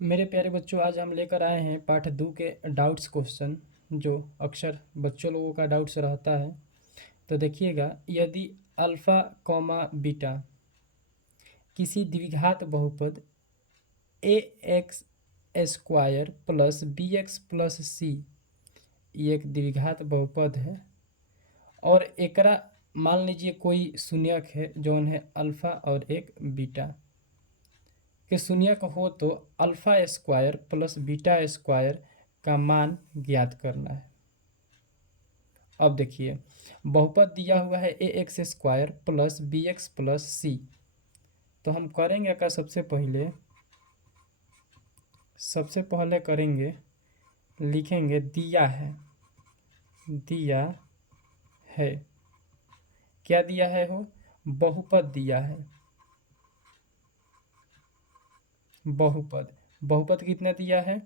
मेरे प्यारे बच्चों, आज हम लेकर आए हैं पाठ 2 के डाउट्स क्वेश्चन जो अक्सर बच्चों लोगों का डाउट्स रहता है। तो देखिएगा, यदि अल्फ़ा कॉमा बीटा किसी द्विघात बहुपद a x square plus b x plus c, ये एक द्विघात बहुपद है और एकरा मान लीजिए कोई शून्यक है जौन है अल्फ़ा और एक बीटा के शून्यक हो, तो alpha square plus beta square का मान ज्ञात करना है। अब देखिए, बहुपद दिया हुआ है a x square plus b x plus c. तो हम करेंगे क्या, सबसे पहले करेंगे, लिखेंगे दिया है। क्या दिया है? हो बहुपद दिया है। बहुपद कितना दिया है?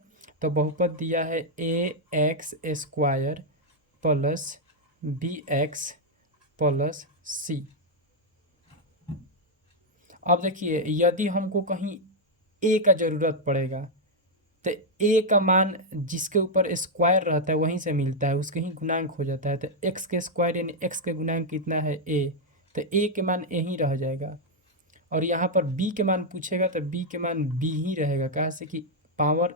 तो बहुपद दिया है a x square plus b x plus c. अब देखिए, यदि हमको कहीं ए का ज़रूरत पड़ेगा तो ए का मान जिसके ऊपर स्क्वायर रहता है वहीं से मिलता है, उसके ही गुणांक हो जाता है। तो एक्स के स्क्वायर यानी एक्स के गुणांक कितना है? ए। तो ए के मान ए ही रह जाएगा। और यहाँ पर बी के मान पूछेगा तो बी के मान बी ही रहेगा, कहाँ से कि पावर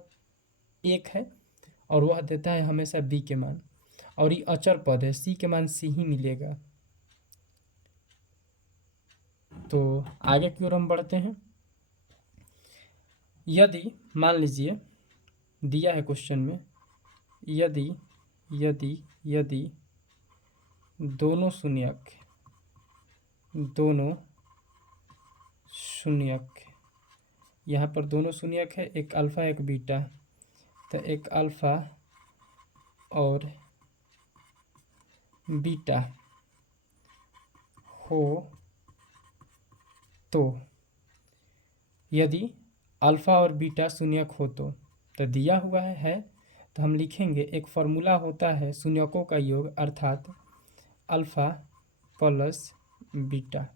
एक है और वह देता है हमेशा बी के मान। और ये अचर पद है, सी के मान सी ही मिलेगा। तो आगे की ओर हम बढ़ते हैं। यदि मान लीजिए दिया है क्वेश्चन में, यदि यदि यदि दोनों शून्यक यहाँ पर दोनों शून्यक है, एक अल्फ़ा एक बीटा। तो एक अल्फ़ा और बीटा हो तो, यदि अल्फ़ा और बीटा शून्यक हो तो दिया हुआ है तो हम लिखेंगे, एक फार्मूला होता है शून्यकों का योग, अर्थात अल्फ़ा प्लस बीटा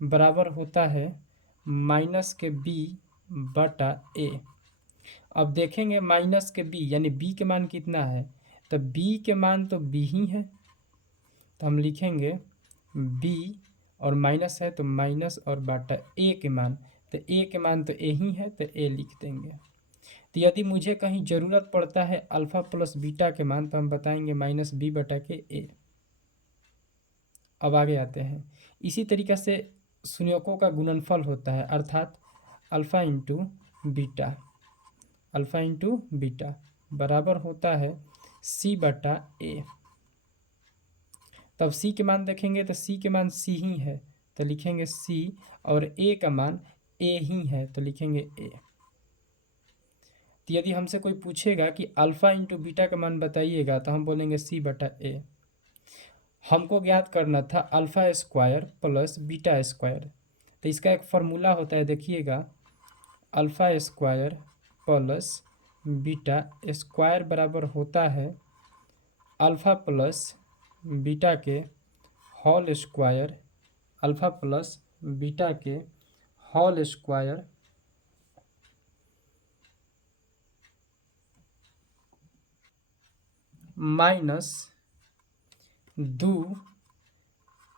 बराबर होता है माइनस के बी बटा ए। अब देखेंगे माइनस के बी यानी बी के मान कितना है? तो बी के मान तो बी ही है, तो हम लिखेंगे बी और माइनस है तो माइनस और बटा ए के मान। तो ए के मान तो ए ही है तो ए लिख देंगे। तो यदि मुझे कहीं ज़रूरत पड़ता है अल्फ़ा प्लस बीटा के मान तो हम बताएंगे माइनस बी बटा के ए। अब आगे आते हैं। इसी तरीक़े से शून्यकों का गुणनफल होता है, अर्थात अल्फ़ा इंटू बीटा बराबर होता है सी बटा ए। तब सी के मान देखेंगे तो सी के मान सी ही है तो लिखेंगे सी, और ए का मान ए ही है तो लिखेंगे ए। तो यदि हमसे कोई पूछेगा कि अल्फ़ा इंटू बीटा का मान बताइएगा तो हम बोलेंगे सी बटा ए। हमको ज्ञात करना था alpha square plus beta square. तो इसका एक फार्मूला होता है, देखिएगा, alpha square plus beta square बराबर होता है अल्फ़ा प्लस बीटा के whole square, alpha plus beta के whole square minus 2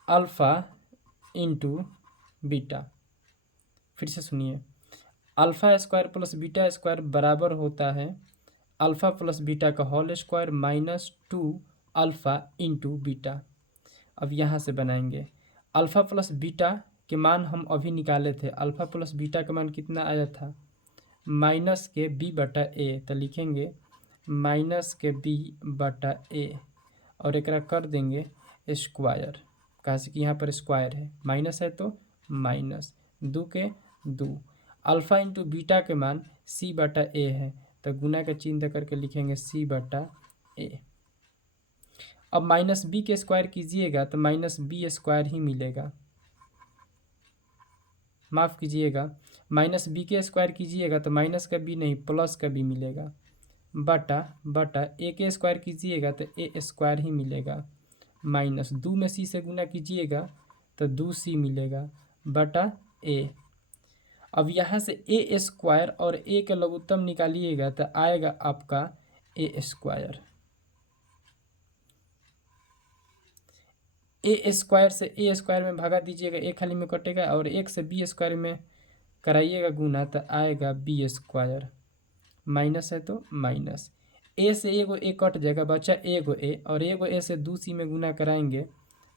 alpha into beta. फिर से सुनिए, alpha square plus beta square बराबर होता है अल्फ़ा प्लस बीटा का whole square minus 2 alpha into beta. अब यहाँ से बनाएंगे, अल्फ़ा प्लस बीटा के मान हम अभी निकाले थे। अल्फ़ा प्लस बीटा का मान कितना आया था? माइनस के बी बटा ए। तो लिखेंगे माइनस के बी बटा ए और एक कर देंगे स्क्वायर, कहा से कि यहाँ पर स्क्वायर है, माइनस है तो माइनस, दो के दो। अल्फ़ा इंटू बीटा के मान सी बटा ए है तो गुना का चिन्ह दे करके लिखेंगे सी बटा ए। अब माइनस बी के स्क्वायर कीजिएगा तो माइनस बी स्क्वायर ही मिलेगा, माफ़ कीजिएगा, माइनस बी के स्क्वायर कीजिएगा तो माइनस का बी नहीं प्लस का बी मिलेगा, बटा ए के स्क्वायर कीजिएगा तो ए स्क्वायर ही मिलेगा, माइनस दो में सी से गुना कीजिएगा तो दो सी मिलेगा बटा ए। अब यहाँ से ए स्क्वायर और ए का लघुत्तम निकालिएगा तो आएगा आपका ए स्क्वायर। ए स्क्वायर से ए स्क्वायर में भागा दीजिएगा, ए खाली में कटेगा, और एक से बी स्क्वायर में कराइएगा गुना तो आएगा बी स्क्वायर। माइनस है तो माइनस, ए से एगो ए कट जाएगा, बचा एगो ए, और एगो ए से 2c में गुना कराएंगे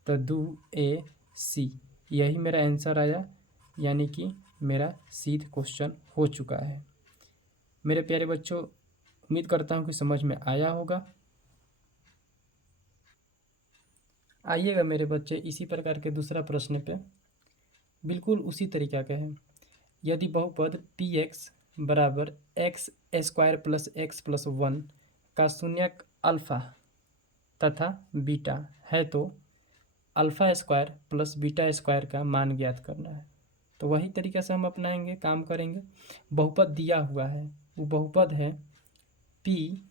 तो 2ac। यही मेरा आंसर आया, यानी कि मेरा सीध क्वेश्चन हो चुका है। मेरे प्यारे बच्चों, उम्मीद करता हूँ कि समझ में आया होगा। आइएगा मेरे बच्चे इसी प्रकार के दूसरा प्रश्न पे, बिल्कुल उसी तरीका का है। यदि बहुपद पी एक्स बराबर x square plus x plus 1 का शून्यक अल्फ़ा तथा बीटा है तो alpha square plus beta square का मान ज्ञात करना है। तो वही तरीका से हम अपनाएंगे, काम करेंगे। बहुपद दिया हुआ है, वो बहुपद है पी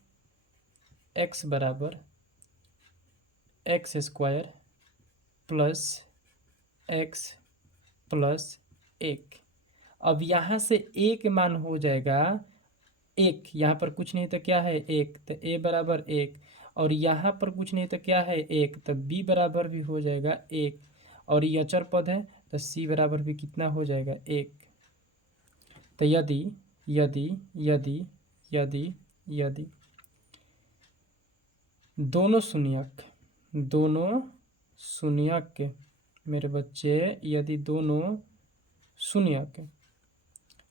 एक्स बराबर एक्स स्क्वायर प्लस 1। अब यहाँ से एक मान हो जाएगा एक, यहाँ पर कुछ नहीं तो क्या है एक, तो ए बराबर एक, और यहाँ पर कुछ नहीं तो क्या है एक, तो बी बराबर भी हो जाएगा एक, और ये अचर पद है तो सी बराबर भी कितना हो जाएगा एक। तो यदि यदि यदि यदि यदि दोनों शून्यक मेरे बच्चे, यदि दोनों शून्यक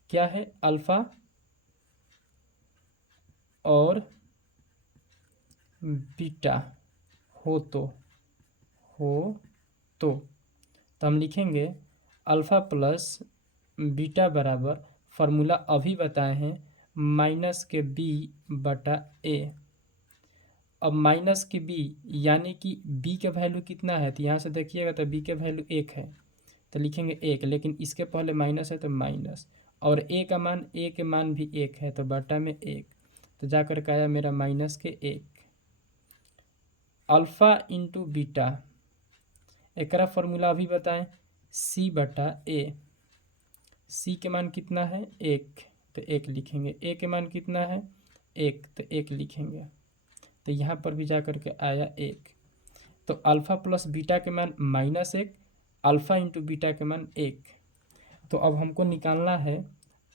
क्या है अल्फ़ा और बीटा हो तो हम लिखेंगे अल्फ़ा प्लस बीटा बराबर, फार्मूला अभी बताए हैं, माइनस के बी बटा ए। अब माइनस के बी यानी कि बी का वैल्यू कितना है, तो यहाँ से देखिएगा तो बी का वैल्यू 1 है तो लिखेंगे 1, लेकिन इसके पहले माइनस है तो माइनस, और ए का मान भी 1 है तो बटा में 1, तो जा कर के आया मेरा माइनस के 1। अल्फ़ा इंटू बीटा, एक फार्मूला अभी बताएं, सी बटा ए। सी के मान कितना है 1 तो 1 लिखेंगे, ए के मान कितना है 1 तो 1 लिखेंगे, तो यहाँ पर भी जा कर के आया 1। तो अल्फ़ा प्लस बीटा के मान -1, अल्फ़ा इंटू बीटा के मान 1। तो अब हमको निकालना है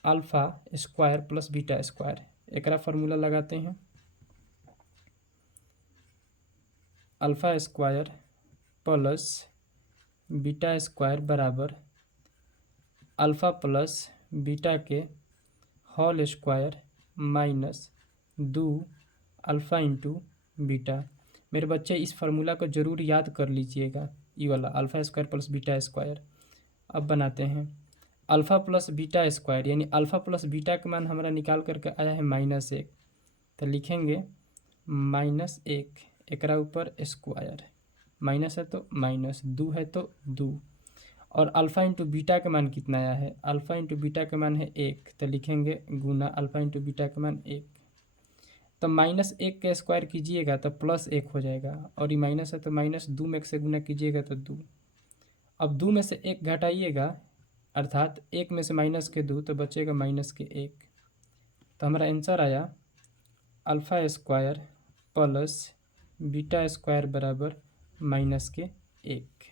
alpha square plus beta square. एक फार्मूला लगाते हैं, alpha square plus beta square बराबर अल्फ़ा प्लस बीटा के whole square minus 2 alpha into beta. मेरे बच्चे इस फार्मूला को ज़रूर याद कर लीजिएगा, ये वाला alpha square plus beta square. अब बनाते हैं अल्फ़ा प्लस बीटा स्क्वायर, यानी अल्फ़ा प्लस बीटा का मान हमारा निकाल करके आया है -1, तो लिखेंगे -1 एकरा ऊपर स्क्वायर, माइनस है तो माइनस, 2 है तो 2, और अल्फ़ा इंटू बीटा का मान कितना आया है, अल्फ़ा इंटू बीटा का मान है 1, तो लिखेंगे गुना अल्फ़ा इंटू बीटा का मान 1। तो -1 का स्क्वायर कीजिएगा तो +1 हो जाएगा, और ये माइनस है तो माइनस, 2 में 1 से गुना कीजिएगा तो 2। अब 2 में से 1 घटाइएगा, अर्थात 1 में से -2 तो बचेगा -1। तो हमारा आंसर आया alpha square plus beta square बराबर -1।